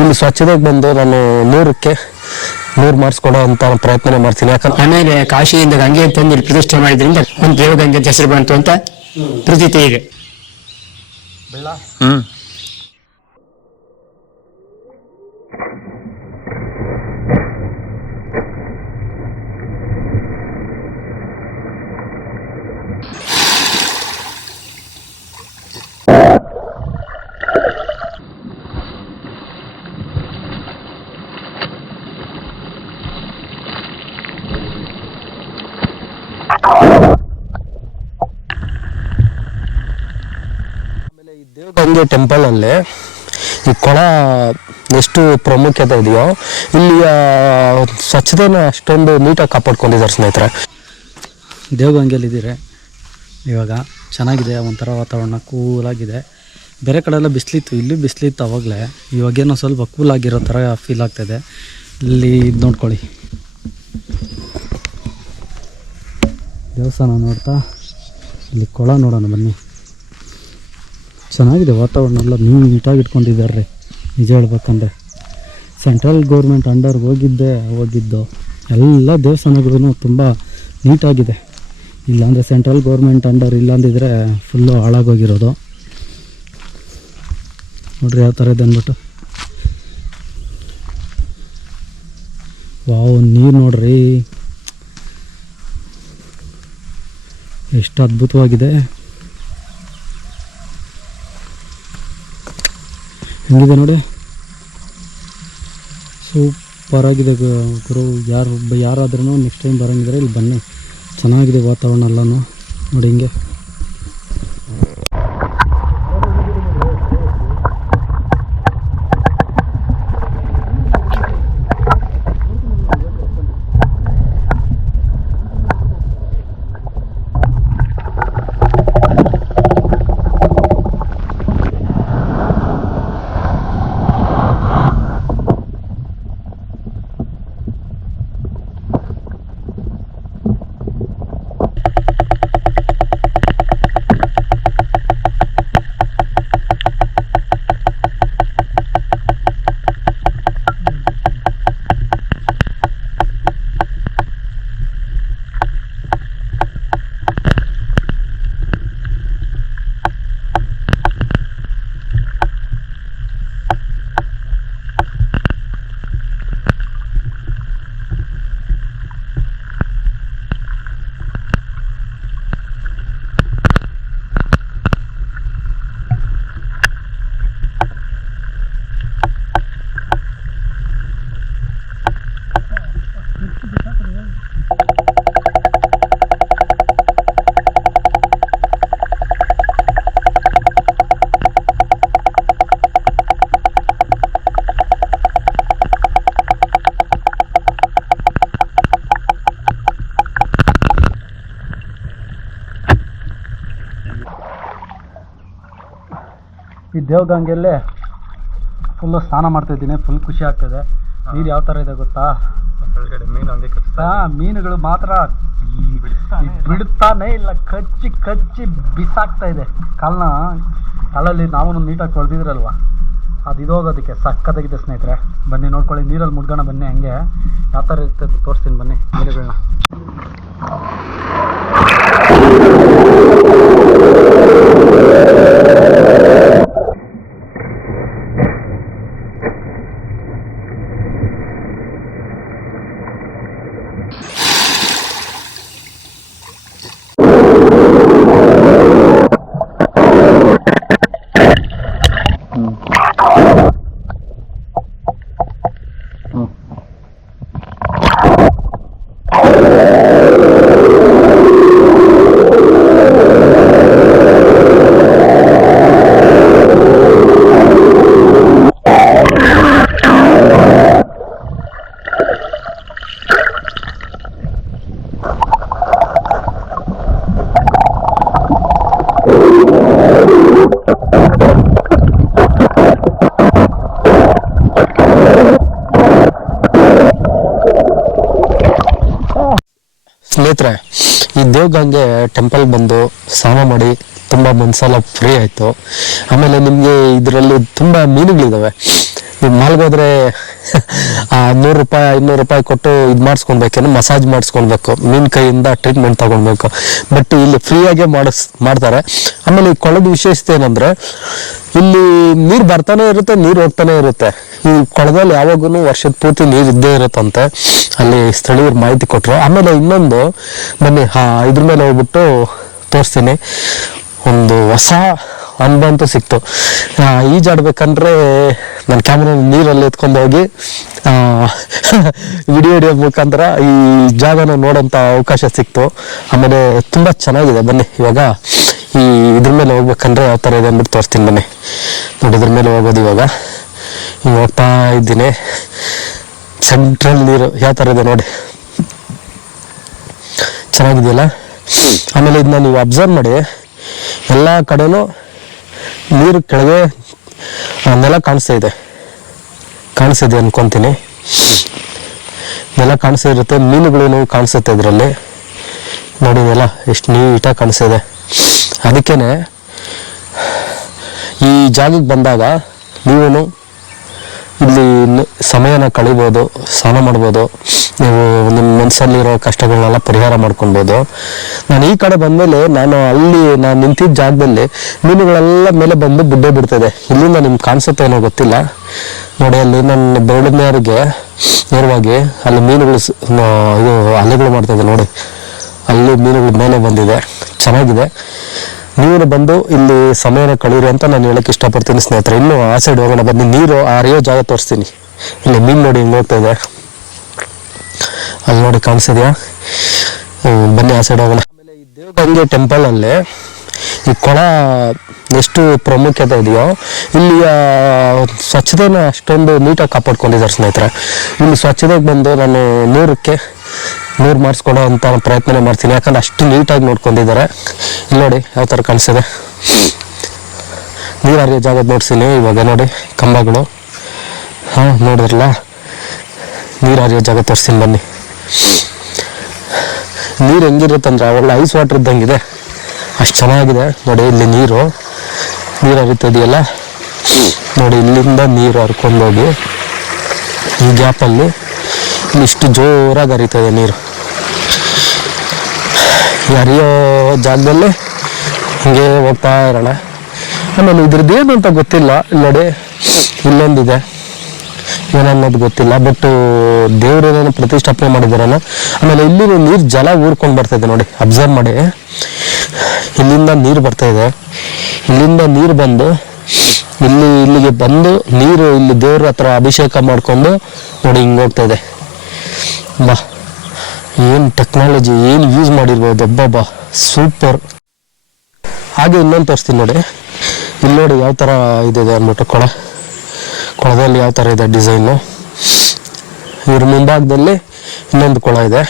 ಇಲ್ಲಿ ಸ್ವಚ್ಛತೆಗೆ ಬಂದು ನಾನು ನೂರಕ್ಕೆ ನೂರು ಮಾರ್ಕ್ಸ್ ಕೊಡೋ ಅಂತ ಪ್ರಯತ್ನ ಮಾಡ್ತೀನಿ. ಯಾಕಂದ್ರೆ ಆಮೇಲೆ ಕಾಶಿಯಿಂದ ಗಂಗೆ ತಂದು ಇಲ್ಲಿ ಪ್ರತಿಷ್ಠೆ ಮಾಡಿದ್ರಿಂದ ಒಂದು ದೇವಗಂಗೆ ಹೆಸರು ಬಂತು ಅಂತ ಪ್ರತೀತಿ ಇದೆ. ಹ್ಮ್ ಆಮೇಲೆ ಈ ದೇವಗಂಗೆ ಟೆಂಪಲ್ ಅಲ್ಲಿ. ಈ ಕೊಳ ಎಷ್ಟು ಪ್ರಾಮುಖ್ಯತೆ ಇದೆಯೋ ಇಲ್ಲಿಯ ಸ್ವಚ್ಛತೆನ ಅಷ್ಟೊಂದು ನೀಟಾಗಿ ಕಾಪಾಡ್ಕೊಂಡಿದ್ದಾರೆ ಸ್ನೇಹಿತರೆ. ದೇವಗಂಗೆಯಲ್ಲಿದ್ದೀರಿ ಇವಾಗ ಚೆನ್ನಾಗಿದೆ, ಒಂಥರ ವಾತಾವರಣ ಕೂಲಾಗಿದೆ. ಬೇರೆ ಕಡೆ ಎಲ್ಲ ಬಿಸಿಲಿತ್ತು, ಇಲ್ಲಿ ಬಿಸಿಲಿತ್ತು ಅವಾಗಲೇ. ಇವಾಗೇನೋ ಸ್ವಲ್ಪ ಕೂಲ್ ಆಗಿರೋ ಥರ ಫೀಲ್ ಆಗ್ತಾಯಿದೆ ಇಲ್ಲಿ ಇದು ನೋಡ್ಕೊಳ್ಳಿ. ದೇವಸ್ಥಾನ ನೋಡ್ತಾ, ಇಲ್ಲಿ ಕೊಳ ನೋಡೋಣ ಬನ್ನಿ. ಚೆನ್ನಾಗಿದೆ ವಾತಾವರಣ ಎಲ್ಲ. ನೀಟಾಗಿ ಇಟ್ಕೊಂಡಿದ್ದಾರೆ ರೀ ನಿಜ ಹೇಳ್ಬೇಕಂದ್ರೆ. ಸೆಂಟ್ರಲ್ ಗೌರ್ಮೆಂಟ್ ಅಂಡರ್ ಹೋಗಿದ್ದೆ, ಹೋಗಿದ್ದು. ಎಲ್ಲ ದೇವಸ್ಥಾನಗಳೂ ತುಂಬ ನೀಟಾಗಿದೆ. ಇಲ್ಲಾಂದರೆ ಸೆಂಟ್ರಲ್ ಗೌರ್ಮೆಂಟ್ ಅಂಡರ್ ಇಲ್ಲಾಂದಿದ್ರೆ ಫುಲ್ಲು ಹಾಳಾಗೋಗಿರೋದು. ನೋಡ್ರಿ ಯಾವ ಥರ ಇದೆ ಅಂದ್ಬಿಟ್ಟು. ವಾವ್, ನೀರು ನೋಡ್ರಿ. ಎಷ್ಟು ಅದ್ಭುತವಾಗಿದೆ. ಹೆಂಗಿದೆ ನೋಡಿ. ಸೂಪರ್ ಆಗಿದೆ ಗ- ಗುರು. ಯಾರು ಯಾರಾದ್ರೂ ನೆಕ್ಸ್ಟ್ ಟೈಮ್ ಬರೋಂಗಿದ್ರೆ ಇಲ್ಲಿ ಬನ್ನಿ. ಚೆನ್ನಾಗಿದೆ ವಾತಾವರಣ ಎಲ್ಲನೂ. ನೋಡಿ ಹಿಂಗೆ. ಈ ದೇವಗಂಗೆಲ್ಲೇ ಫುಲ್ಲು ಸ್ನಾನ ಮಾಡ್ತಾ ಇದ್ದೀನಿ ಫುಲ್ ಖುಷಿ ಆಗ್ತದೆ ನೀರು ಯಾವ ಥರ ಇದೆ ಗೊತ್ತಾ? ಮೀನು ಹಂಗೆ ಹಾಂ ಮೀನುಗಳು ಮಾತ್ರ ಬಿಡ್ತಾನೆ ಇಲ್ಲ. ಕಚ್ಚಿ ಕಚ್ಚಿ ಬಿಸಾಕ್ತಾ ಇದೆ. ಕಾಲನ್ನ ಕಾಲಲ್ಲಿ ನಾವು ನೀಟಾಗಿ ತೊಳೆದಿದ್ರಲ್ವ? ಅದು ಇದೋಗೋದಕ್ಕೆ ಸಕ್ಕತ್ತಾಗಿದೆ ಸ್ನೇಹಿತರೆ. ಬನ್ನಿ ನೋಡ್ಕೊಳ್ಳಿ ನೀರಲ್ಲಿ ಮುಡ್ಗೋಣ ಬನ್ನಿ ಹಂಗೆ. ಯಾವ ಥರ ಇರ್ತದೆ ತೋರಿಸ್ತೀನಿ ಬನ್ನಿ ಮೀನುಗಳನ್ನ ಸ್ನೇಹಿತರೆ ಈ ದೇವಗಂಗೆ ಟೆಂಪಲ್ ಬಂದು ಸ್ನಾನ ಮಾಡಿ ತುಂಬ ಮನಸ್ಸೆಲ್ಲ ಫ್ರೀ ಆಯಿತು. ಆಮೇಲೆ ನಿಮಗೆ ಇದರಲ್ಲಿ ತುಂಬ ಮೀನುಗಳಿದ್ದಾವೆ ನೀವು ಮಾಲ್ಗೆ ಹೋದ್ರೆ ಆ ನೂರು ರೂಪಾಯಿ ಐನೂರು ರೂಪಾಯಿ ಕೊಟ್ಟು ಇದು ಮಾಡಿಸ್ಕೊಳ್ಬೇಕೇನು ಮಸಾಜ್ ಮಾಡಿಸ್ಕೊಳ್ಬೇಕು, ಮೀನು ಕೈಯಿಂದ ಟ್ರೀಟ್ಮೆಂಟ್ ತಗೊಳ್ಬೇಕು. ಬಟ್ ಇಲ್ಲಿ ಫ್ರೀಯಾಗೆ ಮಾಡಿಸ್, ಮಾಡ್ತಾರೆ. ಆಮೇಲೆ ಈ ಕೊಳದ ವಿಶೇಷತೆ ಏನಂದರೆ, ಇಲ್ಲಿ ನೀರು ಬರ್ತಾನೆ ಇರುತ್ತೆ, ನೀರು ಹೋಗ್ತಾನೆ ಇರುತ್ತೆ. ಈ ಕೊಳದಲ್ಲಿ ಯಾವಾಗೂ ವರ್ಷದ ಪೂರ್ತಿ ನೀರು ಇದ್ದೇ ಇರುತ್ತಂತೆ. ಅಲ್ಲಿ ಸ್ಥಳೀಯರು ಮಾಹಿತಿ ಕೊಟ್ಟರು ಆಮೇಲೆ ಇನ್ನೊಂದು, ಬನ್ನಿ, ಹಾಂ, ಇದ್ರ ಮೇಲೆ ಹೋಗ್ಬಿಟ್ಟು ತೋರಿಸ್ತೀನಿ. ಒಂದು ಹೊಸ ಅನುಭವ ಅಂತೂ ಸಿಕ್ತು. ಈಜಾಡ್ಬೇಕಂದ್ರೆ ನನ್ನ ಕ್ಯಾಮ್ರಾ ನೀರಲ್ಲಿ ಎತ್ಕೊಂಡು ಹೋಗಿ ವಿಡಿಯೋ ಹಿಡಿಯೋ ಮುಖಾಂತರ ಈ ಜಾಗನ ನೋಡೋಂಥ ಅವಕಾಶ ಸಿಕ್ತು. ಆಮೇಲೆ ತುಂಬ ಚೆನ್ನಾಗಿದೆ, ಬನ್ನಿ ಇವಾಗ. ಈ ಇದ್ರ ಮೇಲೆ ಹೋಗ್ಬೇಕಂದ್ರೆ ಯಾವ ಥರ ಇದೆ ಅಂದ್ಬಿಟ್ಟು ತೋರಿಸ್ತೀನಿ ಬನ್ನಿ. ನೋಡಿ, ಇದ್ರ ಮೇಲೆ ಹೋಗೋದು ಇವಾಗ. ಈಗ ಹೋಗ್ತಾ ಇದ್ದೀನಿ. ಸೆಂಟ್ರಲ್ ನೀರು ಯಾವ ಥರ ಇದೆ ನೋಡಿ. ಚೆನ್ನಾಗಿದೆಯಲ್ಲ? ಆಮೇಲೆ ಇದನ್ನ ನೀವು ಅಬ್ಸರ್ವ್ ಮಾಡಿ. ಎಲ್ಲ ಕಡೆನೂ ನೀರು ಕೆಳಗೆ ನೆಲ ಕಾಣಿಸ್ತಾ ಇದೆ. ಕಾಣಿಸಿದೆ ಅನ್ಕೊಂತೀನಿ. ನೆಲ ಕಾಣಿಸ್ತಾ ಇರುತ್ತೆ, ಮೀನುಗಳು ಕಾಣಿಸುತ್ತೆ ಇದರಲ್ಲಿ. ನೋಡಿ ನೆಲ, ಎಷ್ಟು ನೀಟಾಗಿ ಕಾಣಿಸ್ತಿದೆ ಅದಕ್ಕೇ ಈ ಜಾಗಕ್ಕೆ ಬಂದಾಗ ನೀವು ಇಲ್ಲಿ ಸಮಯನ ಕಳಿಬೋದು, ಸ್ನಾನ ಮಾಡ್ಬೋದು, ನೀವು ನಿಮ್ಮ ಮನಸ್ಸಲ್ಲಿರೋ ಕಷ್ಟಗಳನ್ನೆಲ್ಲ ಪರಿಹಾರ ಮಾಡ್ಕೊಳ್ಬೋದು. ನಾನು ಈ ಕಡೆ ಬಂದಮೇಲೆ ನಾನು ಅಲ್ಲಿ ನಾನು ನಿಂತಿದ್ದ ಜಾಗದಲ್ಲಿ ಮೀನುಗಳೆಲ್ಲ ಮೇಲೆ ಬಂದು ಬುಡ್ಡೆ ಬಿಡ್ತದೆ. ಇಲ್ಲಿಂದ ನಿಮ್ಗೆ ಕಾಣಿಸುತ್ತೆ ಏನೋ ಗೊತ್ತಿಲ್ಲ. ನೋಡಿ, ಅಲ್ಲಿ ನನ್ನ ಬೆರಳಿನವರಿಗೆ ನೇರವಾಗಿ ಅಲ್ಲಿ ಮೀನುಗಳು ಇದು ಅಲೆಗಳು ಮಾಡ್ತದೆ ನೋಡಿ. ಅಲ್ಲಿ ಮೀನುಗಳು ಮೇಲೆ ಬಂದಿದೆ. ಚೆನ್ನಾಗಿದೆ. ನೀವು ಬಂದು ಇಲ್ಲಿ ಸಮಯನ ಕಳೀರಿ ಅಂತ ನಾನು ಹೇಳಕ್ ಇಷ್ಟಪಡ್ತೀನಿ ಸ್ನೇಹಿತರೆ. ಇನ್ನು ಆ ಸೈಡ್ ಹೋಗೋಣ. ಬನ್ನಿ, ನೀರು ಆರಿಯೋ ಜಾಗ ತೋರಿಸ್ತೀನಿ. ಇಲ್ಲಿ ಮೀನು ನೋಡಿ ಹಿಂಗೆ ಹೋಗ್ತಾ ಇದೆ. ಅಲ್ಲಿ ನೋಡಿ ಕಾಣಿಸಿದ್ಯಾ ಬನ್ನಿ ಆ ಸೈಡ್ ಹೋಗೋಣ. ಆಮೇಲೆ ಈ ದೇವಗಂಗೆ ಟೆಂಪಲ್ ಅಲ್ಲಿ ಈ ಕೊಳ ಎಷ್ಟು ಪ್ರಾಮುಖ್ಯತೆ ಇದೆಯೋ ಇಲ್ಲಿಯ ಸ್ವಚ್ಛತೆನ ಅಷ್ಟೊಂದು ನೀಟಾಗಿ ಕಾಪಾಡ್ಕೊಂಡಿದ್ದಾರೆ ಸ್ನೇಹಿತರೆ. ಇಲ್ಲಿ ಸ್ವಚ್ಛತೆಗೆ ಬಂದು ನಾನು ನೂರಕ್ಕೆ ನೂರು ಮಾರ್ಕ್ಸ್ ಕೊಡೋ ಅಂತ ಪ್ರಯತ್ನ ಮಾಡ್ತೀನಿ. ಯಾಕಂದ್ರೆ ಅಷ್ಟು ನೀಟಾಗಿ ನೋಡ್ಕೊಂಡಿದ್ದಾರೆ. ಇಲ್ಲಿ ನೋಡಿ, ಯಾವ ಥರ ಕಾಣಿಸಿದೆ. ನೀರು ಹರಿಯೋ ಜಾಗ ನೋಡ್ತೀನಿ ಇವಾಗ ನೋಡಿ, ಕಂಬಗಳು. ಹಾಂ, ನೋಡಿದ್ರಲ್ಲ? ನೀರು ಹರಿಯೋ ಜಾಗ ತೋರಿಸ್ತೀನಿ ಬನ್ನಿ. ನೀರು ಹೆಂಗಿರುತ್ತಂದ್ರೆ ಒಳ್ಳೆ ಐಸ್ ವಾಟರ್ ಇದ್ದಂಗಿದೆ. ಅಷ್ಟು ಚೆನ್ನಾಗಿದೆ. ನೋಡಿ, ಇಲ್ಲಿ ನೀರು. ನೀರು ಹರಿತದೆಯಲ್ಲ ನೋಡಿ, ಇಲ್ಲಿಂದ ನೀರು ಹರ್ಕೊಂಡೋಗಿ ಈ ಗ್ಯಾಪಲ್ಲಿ ಇಷ್ಟು ಜೋರಾಗಿ ಹರಿತದೆ ನೀರು. ಹರಿಯೋ ಜಾಗದಲ್ಲಿ ಹಿಂಗೆ ಹೋಗ್ತಾ ಇರೋಣ. ಆಮೇಲೆ ಇದ್ರದ್ದು ಏನು ಅಂತ ಗೊತ್ತಿಲ್ಲ. ಇಲ್ಲಡೆ ಇಲ್ಲೊಂದಿದೆ ಏನನ್ನೋದು ಗೊತ್ತಿಲ್ಲ. ಬಟ್ ದೇವರು ಏನೋ ಪ್ರತಿಷ್ಠಾಪನೆ ಮಾಡಿದಾರಲ್ಲ ಆಮೇಲೆ ಇಲ್ಲಿ ನೀರು ಜಲ ಊರ್ಕೊಂಡು ಬರ್ತಾ ಇದೆ ನೋಡಿ. ಅಬ್ಸರ್ವ್ ಮಾಡಿ. ಇಲ್ಲಿಂದ ನೀರು ಬರ್ತಾ ಇದೆ. ಇಲ್ಲಿಂದ ನೀರು ಬಂದು, ಇಲ್ಲಿ ಇಲ್ಲಿಗೆ ಬಂದು ನೀರು ಇಲ್ಲಿ ದೇವ್ರ ಹತ್ರ ಅಭಿಷೇಕ ಮಾಡ್ಕೊಂಡು ನೋಡಿ ಹಿಂಗೆ ಹೋಗ್ತಾ ಇದೆ. ಬಾ ಏನು ಟೆಕ್ನಾಲಜಿ ಏನು ಯೂಸ್ ಮಾಡಿರ್ಬೋದು ಬಾ ಸೂಪರ್ ಹಾಗೆ ಇನ್ನೊಂದು ತೋರಿಸ್ತೀನಿ ನೋಡಿ. ಇಲ್ಲಿ ನೋಡಿ ಯಾವ ಥರ ಇದಿದೆ ಅಂದ್ಬಿಟ್ಟು ಕೊಳ. ಕೊಳದಲ್ಲಿ ಯಾವ ಥರ ಇದೆ ಡಿಸೈನು ಇವ್ರ ಮುಂಭಾಗದಲ್ಲಿ ಇನ್ನೊಂದು ಕೊಳ ಇದೆ.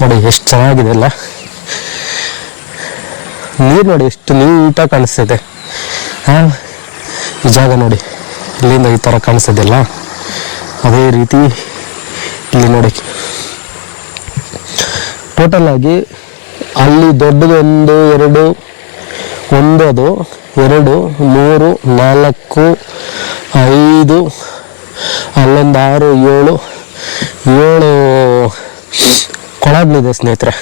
ನೋಡಿ, ಎಷ್ಟು ಚೆನ್ನಾಗಿದೆ ಅಲ್ಲ. ನೀರು ನೋಡಿ, ಎಷ್ಟು ನೀಟಾಗಿ ಕಾಣಿಸ್ತಿದೆ. ಹಾಂ, ಈ ಜಾಗ ನೋಡಿ, ಇಲ್ಲಿಂದ ಈ ಥರ ಕಾಣಿಸ್ತಿದೆಯಲ್ಲ ಅದೇ ರೀತಿ ಇಲ್ಲಿ ನೋಡಿ. ಟೋಟಲ್ ಆಗಿ ಅಲ್ಲಿ ದೊಡ್ಡದು ಒಂದು, ಎರಡು, ಒಂದು ಅದು, ಎರಡು, ಮೂರು, ನಾಲ್ಕು, ಐದು, ಅಲ್ಲೊಂದು ಆರು, ಏಳು ಏಳು ಕೊಳಗಳಿದೆ ಸ್ನೇಹಿತರೆ.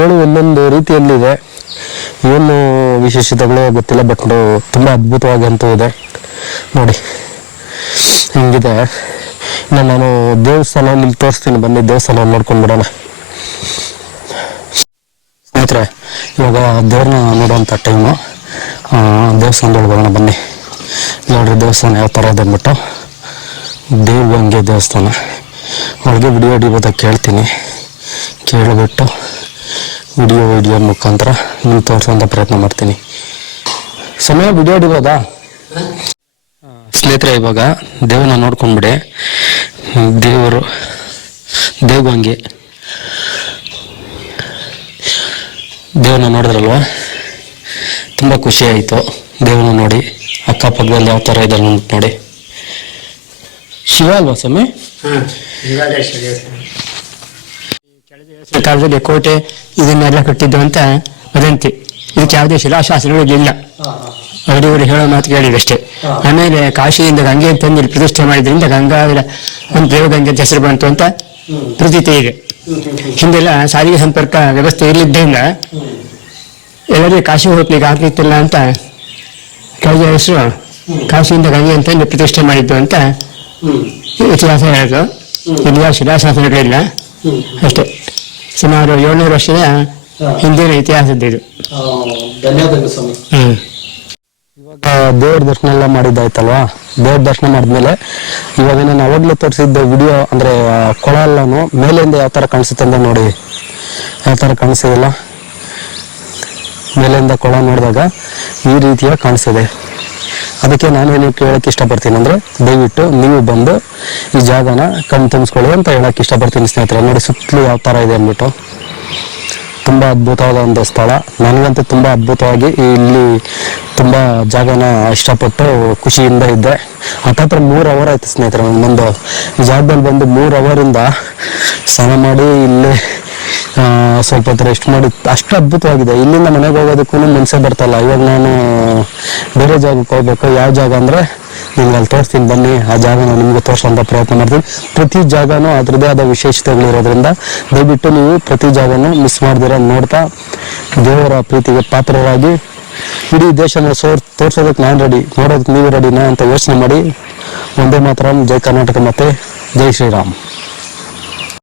ಏಳು ಒಂದೊಂದು ರೀತಿಯಲ್ಲಿದೆ. ಏನು ವಿಶೇಷತೆಗಳು ಗೊತ್ತಿಲ್ಲ ಬಟ್ ತುಂಬ ಅದ್ಭುತವಾಗಿ ಅಂತೂ ಇದೆ. ನೋಡಿ, ಹಿಂಗಿದೆ. ನಾನು ದೇವಸ್ಥಾನ ನಿಮ್ಗೆ ತೋರಿಸ್ತೀನಿ. ಬನ್ನಿ, ದೇವಸ್ಥಾನ ನೋಡ್ಕೊಂಡು ಬಿಡೋಣ. ಸ್ನೇಹಿತರೆ, ಇವಾಗ ದೇವ್ರನ್ನ ನೋಡುವಂಥ ಟೈಮು ದೇವಸ್ಥಾನದೊಳಗೆ ಬರೋಣ, ಬನ್ನಿ. ನೋಡ್ರಿ, ದೇವಸ್ಥಾನ ಯಾವ ಥರ ಇದೆ ಅಂದ್ಬಿಟ್ಟು. ದೇವಗಂಗೆ ದೇವಸ್ಥಾನ. ಒಳಗೆ ವಿಡಿಯೋ ಹಿಡಿಬೋದ ಕೇಳ್ತೀನಿ. ಕೇಳಿಬಿಟ್ಟು ವಿಡಿಯೋ ವಿಡಿಯೋ ಮುಖಾಂತರ ನಿಮ್ಗೆ ತೋರಿಸೋಂಥ ಪ್ರಯತ್ನ ಮಾಡ್ತೀನಿ. ಸಮಯ ವಿಡಿಯೋ ಹಿಡಿಬೋದಾ? ಸ್ನೇಹಿತರೆ ಇವಾಗ ದೇವನ ನೋಡ್ಕೊಂಡ್ಬಿಡಿ. ದೇವರು ದೇವಗಂಗೆ. ದೇವನ ನೋಡಿದ್ರಲ್ವ? ತುಂಬ ಖುಷಿ ಆಯಿತು ದೇವನ ನೋಡಿ. ಅಕ್ಕಪಕ್ಕದಲ್ಲಿ ಯಾವ ಥರ ಇದೆ ನೋಡಿ. ಶಿವ ಅಲ್ವಾ ಸ್ವಾಮಿ? ಕಾಲದಲ್ಲಿ ಕೋಟೆ ಇದನ್ನೆಲ್ಲ ಕಟ್ಟಿದ್ದು ಅಂತ ವದಂತಿ. ಇದಕ್ಕೆ ಯಾವುದೇ ಶಿಲಾಶಾಸನಗಳು ಇಲ್ಲ ಅವರಿವರು ಹೇಳೋ ಮಾತು ಕೇಳಿದಷ್ಟೇ ಆಮೇಲೆ ಕಾಶಿಯಿಂದ ಗಂಗೆ ತಂದು ಇಲ್ಲಿ ಪ್ರತಿಷ್ಠೆ ಮಾಡಿದ್ರಿಂದ ಗಂಗಾವಿರ ಒಂದು ದೇವಗಂಗೆ ಅಂತ ಹೆಸರು ಬಂತು ಅಂತ ಪ್ರತೀತಿ ಇದೆ. ಹಿಂದೆಲ್ಲ ಸಾರಿಗೆ ಸಂಪರ್ಕ ವ್ಯವಸ್ಥೆ ಇರಲಿದ್ದರಿಂದ ಎಲ್ಲರಿಗೂ ಕಾಶಿ ಹೋಗ್ಲಿಕ್ಕೆ ಆಗ್ತಿತ್ತಿಲ್ಲ ಅಂತ ಕಳೆದ ಹೆಸರು ಕಾಶಿಯಿಂದ ಗಂಗೆ ಅಂತ ಇಲ್ಲಿ ಪ್ರತಿಷ್ಠೆ ಮಾಡಿದ್ದು ಅಂತ ಇತಿಹಾಸ ಹೇಳೋದು. ಇಲ್ಲಿ ಶಿಲಾಶಾಸನಗಳಿಲ್ಲ. ಅಷ್ಟೇ. ಸುಮಾರು ಏಳ್ನೂರು ವರ್ಷದ ಹಿಂದಿನ ಇತಿಹಾಸದ್ದು ಇದು. ಧನ್ಯವಾದಗಳು ಸ್ವಾಮಿ. ದೇವ್ರ ದರ್ಶನ ಎಲ್ಲ ಮಾಡಿದ್ದಾಯ್ತಲ್ವಾ? ದೇವ್ರ ದರ್ಶನ ಮಾಡಿದ್ಮೇಲೆ ಇವಾಗ ನಾನು ಅವಾಗಲೇ ತೋರಿಸಿದ್ದ ವಿಡಿಯೋ ಅಂದ್ರೆ ಕೊಳ ಎಲ್ಲನೂ ಮೇಲಿಂದ ಯಾವ ಥರ ಕಾಣಿಸುತ್ತೆ ಅಂತ ನೋಡಿ. ಯಾವ ಥರ ಕಾಣಿಸಿದಿಲ್ಲ ಮೇಲಿಂದ ಕೊಳ ನೋಡಿದಾಗ ಈ ರೀತಿಯ ಕಾಣಿಸಿದೆ ಅದಕ್ಕೆ ನಾನು ಏನು ಕೇಳಕ್ಕೆ ಇಷ್ಟಪಡ್ತೀನಿ ಅಂದರೆ, ದಯವಿಟ್ಟು ನೀವು ಬಂದು ಈ ಜಾಗನ ಕಣ್ ತುಂಬಿಸ್ಕೊಳ್ಳಿ ಅಂತ ಹೇಳಕ್ಕೆ ಇಷ್ಟಪಡ್ತೀನಿ ಸ್ನೇಹಿತರೆ. ನೋಡಿ ಸುತ್ತಲೂ ಯಾವ ಥರ ಇದೆ ಅಂದ್ಬಿಟ್ಟು. ತುಂಬ ಅದ್ಭುತವಾದ ಒಂದು ಸ್ಥಳ. ನನಗಂತೂ ತುಂಬ ಅದ್ಭುತವಾಗಿ ಇಲ್ಲಿ ತುಂಬ ಜಾಗನ ಇಷ್ಟಪಟ್ಟು ಖುಷಿಯಿಂದ ಇದ್ದೆ. ಹತ್ತತ್ರ ಮೂರು ಅವರ್ ಆಯ್ತು ಸ್ನೇಹಿತರೆ ನಂಗ್ ಬಂದು. ಜಾಗದಲ್ಲಿ ಬಂದು ಮೂರು ಅವರಿಂದ ಸ್ನಾನ ಮಾಡಿ ಇಲ್ಲಿ ಸ್ವಲ್ಪ ಹೊತ್ತು ರೆಸ್ಟ್ ಮಾಡಿ. ಅಷ್ಟು ಅದ್ಭುತವಾಗಿದೆ. ಇಲ್ಲಿಂದ ಮನೆಗೆ ಹೋಗೋದಕ್ಕೂ ಮನಸ್ಸೇ ಬರ್ತಲ್ಲ. ಇವಾಗ ನಾನು ಬೇರೆ ಜಾಗಕ್ಕೆ ಹೋಗ್ಬೇಕು. ಯಾವ ಜಾಗ ಅಂದರೆ ನಿಮ್ಗೆ ಅಲ್ಲಿ ತೋರಿಸ್ತೀನಿ. ಬನ್ನಿ, ಆ ಜಾಗನ ನಿಮಗೆ ತೋರಿಸೋಂಥ ಪ್ರಯತ್ನ ಮಾಡ್ತೀನಿ. ಪ್ರತಿ ಜಾಗನೂ ಅದರದೇ ಆದ ವಿಶೇಷತೆಗಳಿರೋದ್ರಿಂದ ದಯವಿಟ್ಟು ನೀವು ಪ್ರತಿ ಜಾಗನೂ ಮಿಸ್ ಮಾಡ್ದಿರ ನೋಡ್ತಾ ದೇವರ ಪ್ರೀತಿಗೆ ಪಾತ್ರರಾಗಿ ಇಡೀ ದೇಶನ ಸೋರ್, ತೋರ್ಸೋದಕ್ಕೆ ನಾನು ರೆಡಿ ನೋಡೋದಕ್ಕೆ ನೀವು ರೆಡಿನಾ ಅಂತ ಯೋಚನೆ ಮಾಡಿ, ಒಂದೇ ಮಾತ್ರ, ಜೈ ಕರ್ನಾಟಕ ಮತ್ತೆ ಜೈ ಶ್ರೀರಾಮ್.